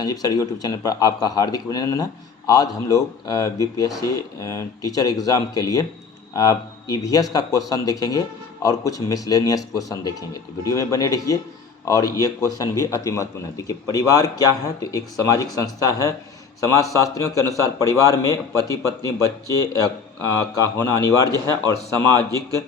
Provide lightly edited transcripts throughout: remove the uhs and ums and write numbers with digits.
Sanjeev sir YouTube channel पर आपका हार्दिक अभिनंदन है। आज हम लोग बीपीएससी टीचर एग्ज़ाम के लिए ईवीएस का क्वेश्चन देखेंगे और कुछ मिसलेनियस क्वेश्चन देखेंगे, तो वीडियो में बने रहिए। और ये क्वेश्चन भी अति महत्वपूर्ण है। देखिए, परिवार क्या है? तो एक सामाजिक संस्था है। समाजशास्त्रियों के अनुसार परिवार में पति पत्नी बच्चे का होना अनिवार्य है और सामाजिक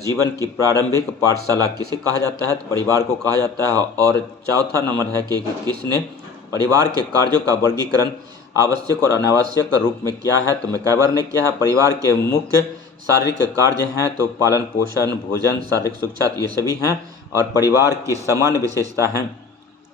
जीवन की प्रारंभिक पाठशाला किसे कहा जाता है? तो परिवार को कहा जाता है। और चौथा नंबर है कि किसने परिवार के कार्यों का वर्गीकरण आवश्यक और अनावश्यक रूप में किया है? तो मैकइवर ने किया है। परिवार के मुख्य शारीरिक कार्य हैं तो पालन पोषण, भोजन, शारीरिक सुरक्षा, ये सभी हैं। और परिवार की सामान्य विशेषता हैं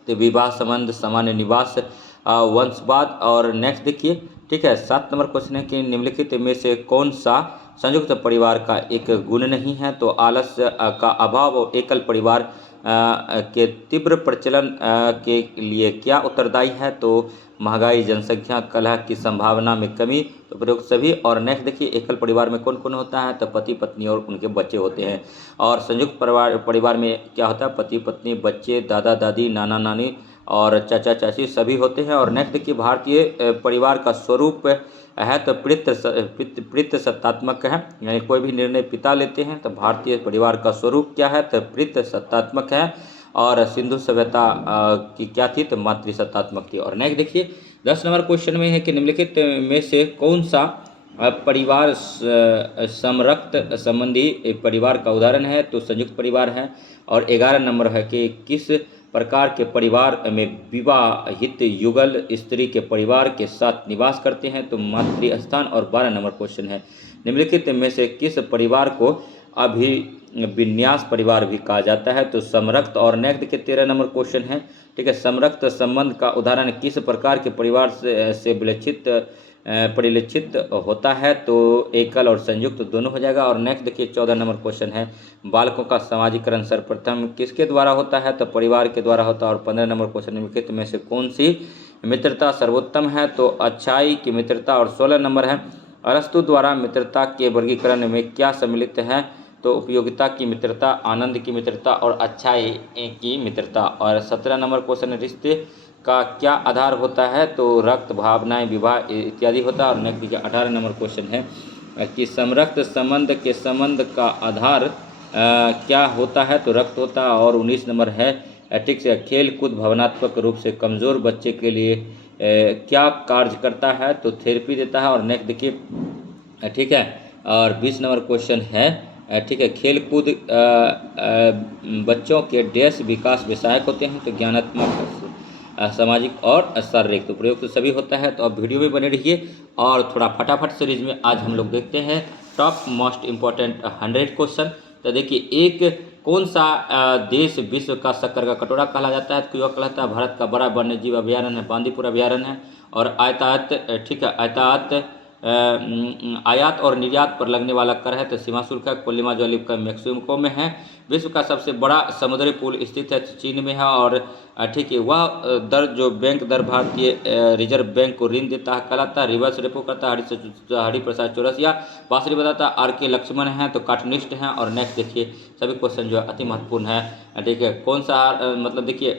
तो विवाह संबंध, सामान्य निवास, वंशवाद। और नेक्स्ट देखिए, ठीक है, 7 नंबर क्वेश्चन है कि निम्नलिखित में से कौन सा संयुक्त परिवार का एक गुण नहीं है? तो आलस्य का अभाव और एकल परिवार के तीव्र प्रचलन के लिए क्या उत्तरदायी है? तो महंगाई, जनसंख्या, कलह की संभावना में कमी, तो प्रयोग सभी। और नेक्स्ट देखिए, एकल परिवार में कौन कौन होता है? तो पति पत्नी और उनके बच्चे होते हैं। और संयुक्त परिवार में क्या होता है? पति पत्नी, बच्चे, दादा दादी, नाना नानी और चाचा चाची सभी होते हैं। और नेक्स्ट देखिए, भारतीय परिवार का स्वरूप है तो पितृसत्तात्मक है, यानी कोई भी निर्णय पिता लेते हैं। तो भारतीय परिवार का स्वरूप क्या है? तो पितृसत्तात्मक है। और सिंधु सभ्यता की क्या थी? तो मातृसत्तात्मक थी। और नेक्स्ट देखिए, 10 नंबर क्वेश्चन में है कि निम्नलिखित में से कौन सा परिवार समरक्त संबंधी परिवार का उदाहरण है? तो संयुक्त परिवार है। और 11 नंबर है कि किस प्रकार के परिवार में विवाहित युगल स्त्री के परिवार के साथ निवास करते हैं? तो मातृस्थान। और 12 नंबर क्वेश्चन है, निम्नलिखित में से किस परिवार को अभिविन्यास परिवार भी कहा जाता है? तो समरक्त। और नेक्स्ट के 13 नंबर क्वेश्चन है, ठीक है, समरक्त संबंध का उदाहरण किस प्रकार के परिवार से परिलक्षित होता है? तो एकल और संयुक्त दोनों हो जाएगा। और नेक्स्ट देखिए, 14 नंबर क्वेश्चन है, बालकों का समाजीकरण सर्वप्रथम किसके द्वारा होता है? तो परिवार के द्वारा होता है। और 15 नंबर क्वेश्चन, निम्नलिखित में से कौन सी मित्रता सर्वोत्तम है? तो अच्छाई की मित्रता। और 16 नंबर है, अरस्तु द्वारा मित्रता के वर्गीकरण में क्या सम्मिलित है? तो उपयोगिता की मित्रता, आनंद की मित्रता और अच्छाई की मित्रता। और 17 नंबर क्वेश्चन, रिश्ते का क्या आधार होता है? तो रक्त, भावनाएं, विवाह इत्यादि होता है। और नेक्स्ट देखिए, 18 नंबर क्वेश्चन है कि समरक्त संबंध के संबंध का आधार क्या होता है? तो रक्त होता है। और 19 नंबर है, ठीक से, खेल कूद भावनात्मक रूप से कमज़ोर बच्चे के लिए क्या कार्य करता है? तो थेरेपी देता है। और नेक्स्ट देखिए, ठीक है, और 20 नंबर क्वेश्चन है, ठीक है, खेल कूद बच्चों के डैश विकास में सहायक होते हैं? तो ज्ञानात्मक, सामाजिक और शारीरिक, तो प्रयोग तो सभी होता है। तो अब वीडियो में बने रहिए और थोड़ा फटाफट सीरीज में आज हम लोग देखते हैं टॉप मोस्ट इम्पॉर्टेंट 100 क्वेश्चन। तो देखिए, एक कौन सा देश विश्व का शक्कर का कटोरा कहा जाता है? तो यह कहलाता है भारत का बड़ा वन्यजीव अभयारण्य है बांदीपुर अभयारण्य है। और आयात, ठीक है, आयात और निर्यात पर लगने वाला कर है तो सीमा शुल्क है। कोल्लिमा ज्वालिप का मैक्सिको में है। विश्व का सबसे बड़ा समुद्री पुल स्थित है चीन में है। और ठीक है, वह दर जो बैंक दर भारतीय रिजर्व बैंक को ऋण देता है कहलाता है रिवर्स रेपो करता है हरिप्रसाद चौरसिया। बांसुरी बताता है आर.के. लक्ष्मण है तो कार्टूनिस्ट हैं। और नेक्स्ट देखिए, सभी क्वेश्चन जो है अति महत्वपूर्ण है। ठीक है, कौन सा मतलब देखिए,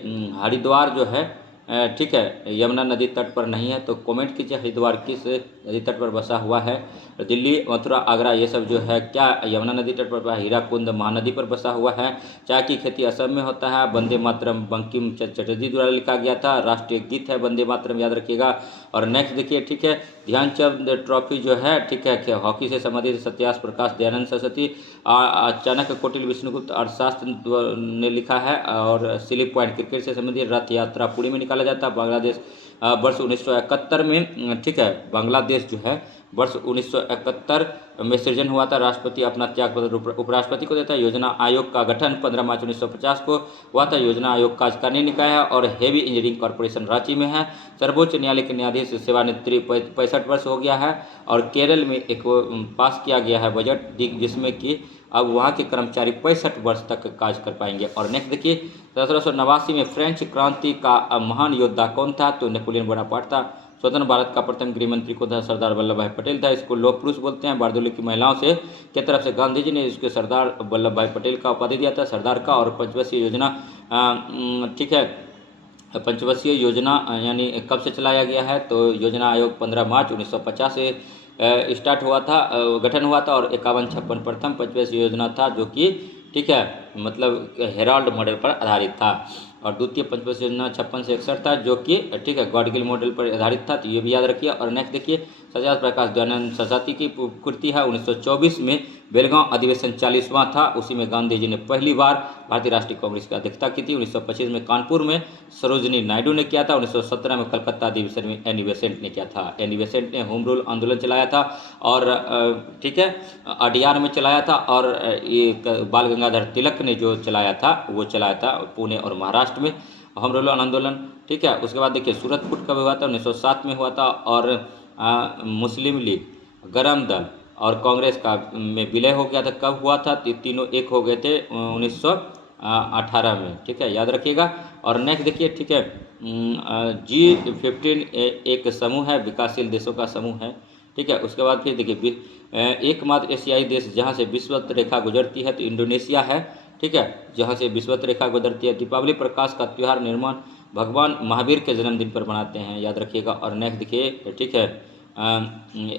हरिद्वार जो है, ठीक है, यमुना नदी तट पर नहीं है। तो कमेंट कीजिए, हरिद्वार किस नदी तट पर बसा हुआ है? दिल्ली, मथुरा, आगरा, ये सब जो है क्या यमुना नदी तट पर? हीराकुंद महानदी पर बसा हुआ है। चाय की खेती असम में होता है। वंदे मातरम बंकिम चटर्जी द्वारा लिखा गया था। राष्ट्रीय गीत है वंदे मातरम, याद रखिएगा। और नेक्स्ट देखिए, ठीक है, ध्यानचंद ट्रॉफी जो है, ठीक है, हॉकी से संबंधित सत्यास प्रकाश, दयानंद सरस्वती, चाणक्य, कौटिल्य, विष्णुगुप्त अर्थशास्त्र ने लिखा है। और स्लिप पॉइंट क्रिकेट से संबंधित रथ यात्रा पुणे में निकाला जाता है। बांग्लादेश वर्ष 1971 में, ठीक है, बांग्लादेश जो है वर्ष 1971 में सृजन हुआ था। राष्ट्रपति अपना त्याग पत्र उपराष्ट्रपति को देता है। योजना आयोग का गठन 15 मार्च 1950 को हुआ था। योजना आयोग कार्यकारिणी निकाय है। और हेवी इंजीनियरिंग कॉर्पोरेशन रांची में है। सर्वोच्च न्यायालय के न्यायाधीश सेवानिवृत्ति 65 वर्ष हो गया है। और केरल में एक पास किया गया है बजट जिसमें कि अब वहाँ के कर्मचारी 65 वर्ष तक कार्य कर पाएंगे। और नेक्स्ट देखिए, 1789 में फ्रेंच क्रांति का महान योद्धा कौन था? तो नेपोलियन बोनापार्ट था। स्वतंत्र भारत का प्रथम गृह मंत्री को था? सरदार वल्लभ भाई पटेल था। इसको लौह पुरुष बोलते हैं। बारदोली की महिलाओं से की तरफ से गांधी जी ने इसके सरदार वल्लभ भाई पटेल का उपाधि दिया था, सरदार का। और पंचवर्षीय योजना, ठीक है, पंचवर्षीय योजना यानी कब से चलाया गया है, तो योजना आयोग 15 मार्च 1950 से स्टार्ट हुआ था, गठन हुआ था, और 51-56 प्रथम पंचवर्षीय योजना था, जो कि ठीक है मतलब हेराल्ड मॉडल पर आधारित था। और द्वितीय पंचवर्षीय योजना 56 से 61 था, जो कि ठीक है गॉडगिल मॉडल पर आधारित था, तो ये भी याद रखिए। और नेक्स्ट देखिए, सत्याग्रह प्रकाश दयानंद सरस्वती की कृति है। 1924 में बेलगांव अधिवेशन 40वां था, उसी में गांधी जी ने पहली बार भारतीय राष्ट्रीय कांग्रेस की अध्यक्षता की थी। 1925 में कानपुर में सरोजिनी नायडू ने किया था। 1917 में कलकत्ता अधिवेशन में एनी बेसेंट ने किया था। एनी बेसेंट ने होम रूल आंदोलन चलाया था, और ठीक है अडियार में चलाया था, और ये बाल गंगाधर तिलक ने जो चलाया था वो चलाया था पुणे और महाराष्ट्र में होम रूल आंदोलन। ठीक है, उसके बाद देखिए सूरत फुट कब हुआ था, 1907 में हुआ था। और मुस्लिम लीग, गरम दल और कांग्रेस का में विलय हो गया था, कब हुआ था, तीनों एक हो गए थे 1918 में। ठीक है, याद रखिएगा। और नेक्स्ट देखिए, ठीक है G15 एक समूह है, विकासशील देशों का समूह है। ठीक है, उसके बाद फिर देखिए एकमात्र एशियाई देश जहाँ से विषुवत रेखा गुजरती है, तो इंडोनेशिया है। ठीक है, जहाँ से विषुवत रेखा गुजरती है। दीपावली प्रकाश का त्यौहार निर्माण भगवान महावीर के जन्मदिन पर मनाते हैं, याद रखिएगा। और नेक्स्ट देखिए, ठीक है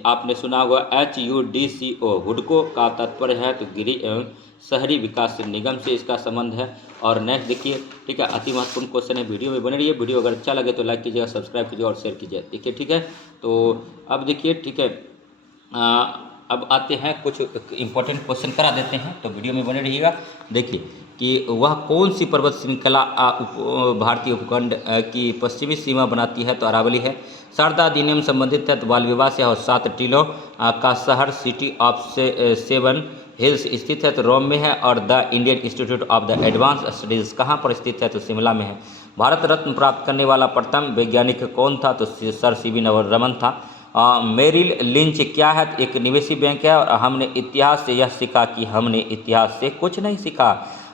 आपने सुना होगा HUDCO, हुडको का तात्पर्य है तो गृह एवं शहरी विकास निगम से इसका संबंध है। और नेक्स्ट देखिए, ठीक है अति महत्वपूर्ण क्वेश्चन है, वीडियो में बने रहिए। वीडियो अगर अच्छा लगे तो लाइक कीजिएगा, सब्सक्राइब कीजिए और शेयर कीजिए। देखिए ठीक है, तो अब देखिए ठीक है अब आते हैं कुछ इंपॉर्टेंट क्वेश्चन करा देते हैं, तो वीडियो में बने रहिएगा। देखिए कि वह कौन सी पर्वत श्रृंखला भारतीय उपखंड की पश्चिमी सीमा बनाती है, तो अरावली है। शारदा अधिनियम संबंधित है, तो बाल विवाह से। और 7 टीलों का शहर सिटी ऑफ सेवन हिल्स स्थित है, तो रोम में है। और the Indian institute of the advance studies कहाँ पर स्थित है, तो शिमला में है। भारत रत्न प्राप्त करने वाला प्रथम वैज्ञानिक कौन था, तो सर CV रमन था। मेरिल लिंच क्या है, तो एक निवेशी बैंक है। और हमने इतिहास से यह सीखा कि हमने इतिहास से कुछ नहीं सीखा,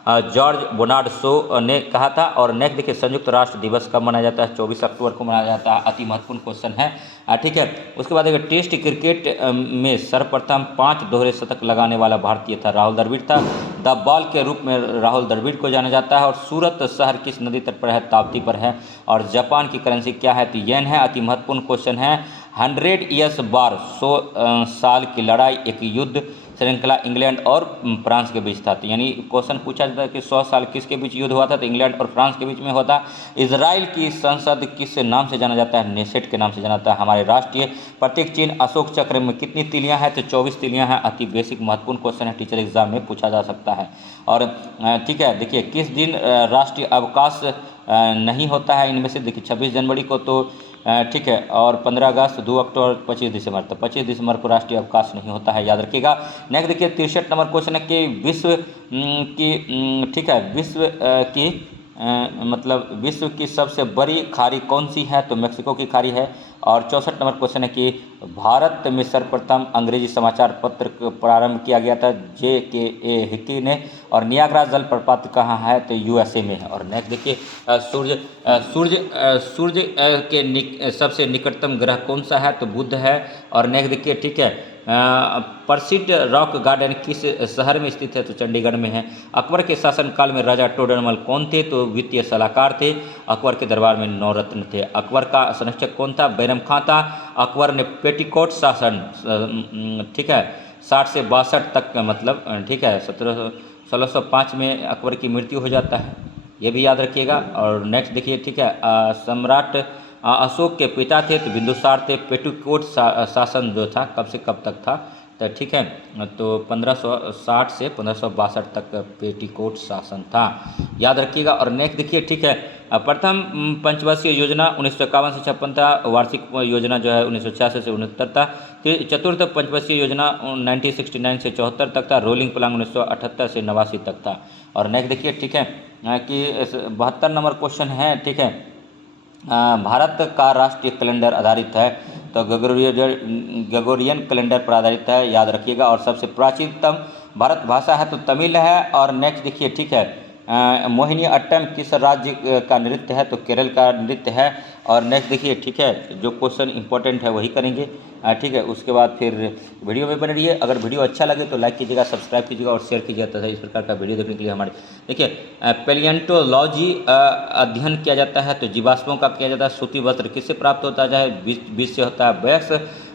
जॉर्ज बोनार्ड शो ने कहा था। और नेक्स्ट देखिए, संयुक्त राष्ट्र दिवस कब मनाया जाता है, 24 अक्टूबर को मनाया जाता है। अति महत्वपूर्ण क्वेश्चन है। ठीक है, उसके बाद देखिए टेस्ट क्रिकेट में सर्वप्रथम 5 दोहरे शतक लगाने वाला भारतीय था, राहुल द्रविड़ था। द बॉल के रूप में राहुल द्रविड़ को जाना जाता है। और सूरत शहर किस नदी तट पर है, ताप्ती पर है। और जापान की करेंसी क्या है, तो येन है। अति महत्वपूर्ण क्वेश्चन है। 100 ईयर्स वार, 100 साल की लड़ाई, एक युद्ध श्रृंखला इंग्लैंड और फ्रांस के बीच था। तो यानी क्वेश्चन पूछा जाता है कि 100 साल किसके बीच युद्ध हुआ था, तो इंग्लैंड और फ्रांस के बीच में हुआ था। इजराइल की संसद किस नाम से जाना जाता है, नेसेट के नाम से जाना जाता है। हमारे राष्ट्रीय प्रतीक चिन्ह अशोक चक्र में कितनी तिलियां हैं, तो 24 तिलियां हैं। अति बेसिक महत्वपूर्ण क्वेश्चन है, टीचर एग्जाम में पूछा जा सकता है। और ठीक है देखिए, किस दिन राष्ट्रीय अवकाश नहीं होता है इनमें से, देखिए 26 जनवरी को, तो ठीक है। और 15 अगस्त, 2 अक्टूबर, 25 दिसंबर, तो 25 दिसंबर को राष्ट्रीय अवकाश नहीं होता है, याद रखिएगा। नेक्स्ट देखिए 63 नंबर क्वेश्चन है कि विश्व की ठीक है विश्व की मतलब विश्व की सबसे बड़ी खाड़ी कौन सी है, तो मेक्सिको की खाड़ी है। और 64 नंबर क्वेश्चन है कि भारत में सर्वप्रथम अंग्रेजी समाचार पत्र प्रारंभ किया गया था, JKA हिकी ने। और नियाग्रा जलप्रपात कहाँ है, तो USA में है। और नेक्स्ट देखिए सूर्य के सबसे निकटतम ग्रह कौन सा है, तो बुध है। और नेक्स्ट देखिए, ठीक है प्रसिद्ध रॉक गार्डन किस शहर में स्थित है, तो चंडीगढ़ में है। अकबर के शासनकाल में राजा टोडरमल कौन थे, तो वित्तीय सलाहकार थे। अकबर के दरबार में 9 रत्न थे। अकबर का संरक्षक कौन था, बैरम खां था। अकबर ने पेटीकोट शासन ठीक है 60 से 62 तक का मतलब ठीक है 1605 में अकबर की मृत्यु हो जाता है, ये भी याद रखिएगा। और नेक्स्ट देखिए, ठीक है सम्राट अशोक के पिता थे, तो बिंदुसार थे। पेटीकोट शासन जो था कब से कब तक था, तो ठीक है तो 1560 से 1562 तक पेटीकोट शासन था, याद रखिएगा। और नेक्स्ट देखिए, ठीक है प्रथम पंचवर्षीय योजना 1951 से 56 था। वार्षिक योजना जो है 1966 से 69 था। फिर चतुर्थ पंचवर्षीय योजना 1969 से 74 तक था। रोलिंग प्लान 1978 से 89 तक था। और नेक्स्ट देखिए, ठीक है कि 72 नंबर क्वेश्चन है, ठीक है भारत का राष्ट्रीय कैलेंडर आधारित है, तो ग्रेगोरियन कैलेंडर पर आधारित है, याद रखिएगा। और सबसे प्राचीनतम भारत भाषा है, तो तमिल है। और नेक्स्ट देखिए, ठीक है मोहिनी अट्टम किस राज्य का नृत्य है? तो केरल का नृत्य है। और नेक्स्ट देखिए, ठीक है, जो क्वेश्चन इंपॉर्टेंट है वही करेंगे, ठीक है। उसके बाद फिर वीडियो में बने रहिए। अगर वीडियो अच्छा लगे तो लाइक कीजिएगा, सब्सक्राइब कीजिएगा और शेयर कीजिएगा तथा इस प्रकार का वीडियो देखने के लिए हमारे देखिए पैलिएंटोलॉजी अध्ययन किया जाता है तो जीवाश्मों का किया जाता है। सूती वस्त्र किससे प्राप्त होता है? बीज से होता है। वैक्स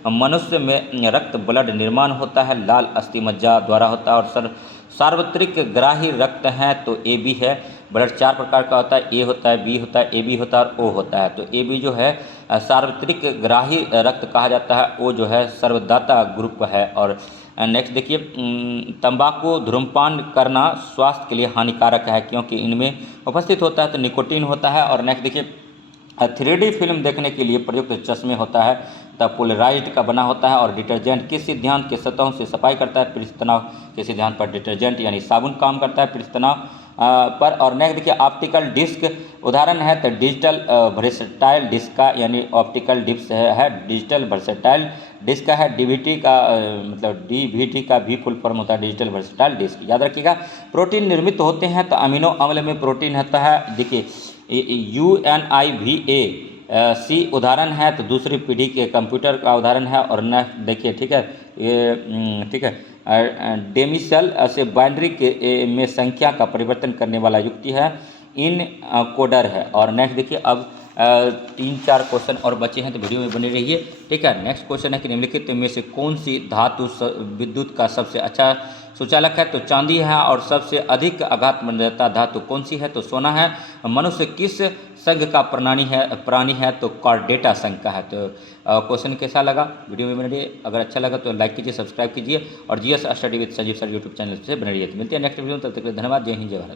मनुष्य में रक्त ब्लड निर्माण होता है, लाल अस्थि मज्जा द्वारा होता है। और सार्वत्रिक ग्राही रक्त है तो ए बी है। ब्लड 4 प्रकार का होता है, ए होता है, बी होता है, ए बी होता है और ओ होता है। तो ए बी जो है सार्वत्रिक ग्राही रक्त कहा जाता है, ओ जो है सर्वदाता ग्रुप है। और नेक्स्ट देखिए, तंबाकू धूम्रपान करना स्वास्थ्य के लिए हानिकारक है क्योंकि इनमें उपस्थित होता है तो निकोटीन होता है। और नेक्स्ट देखिए, 3D फिल्म देखने के लिए प्रयुक्त चश्मे होता है तब पोलराइज्ड का बना होता है। और डिटर्जेंट किस सिद्धांत के सतहों से सफाई करता है? पृष्ठ तनाव के सिद्धांत पर डिटर्जेंट यानी साबुन काम करता है पृष्ठ तनाव पर। और नेक्स्ट देखिए, ऑप्टिकल डिस्क उदाहरण है तो डिजिटल वर्सेटाइल डिस्क का, यानी ऑप्टिकल डिस्क है डिजिटल वर्सेटाइल डिस्क का है। डीवीटी का मतलब डीवीटी का भी फुल फॉर्म होता है डिजिटल वर्सेटाइल डिस्क। याद रखिएगा, प्रोटीन निर्मित होते हैं तो अमीनो अम्ल में प्रोटीन होता है। देखिए UNIVA सी उदाहरण है तो दूसरी पीढ़ी के कंप्यूटर का उदाहरण है। और नेक्स्ट देखिए, ठीक है, ये ठीक है, डेमिसल से बाइनरी के में संख्या का परिवर्तन करने वाला युक्ति है, इन कोडर है। और नेक्स्ट देखिए, अब 3-4 क्वेश्चन और बचे हैं तो वीडियो में बने रहिए, ठीक है। नेक्स्ट क्वेश्चन है कि निम्नलिखित में से कौन सी धातु विद्युत का सबसे अच्छा सुचालक है? तो चांदी है। और सबसे अधिक आघात मंडलता धातु कौन सी है? तो सोना है। मनुष्य किस संघ का प्राणी है? तो कॉर्डेटा संघ का है। तो क्वेश्चन कैसा लगा? वीडियो में बने रहिए। अगर अच्छा लगा तो लाइक कीजिए, सब्सक्राइब कीजिए और GS study with Sanjeev sir YouTube channel से बने रहिए। तो मिलते हैं नेक्स्ट वीडियो में, तब तक के लिए धन्यवाद। जय हिंद, जय भारत।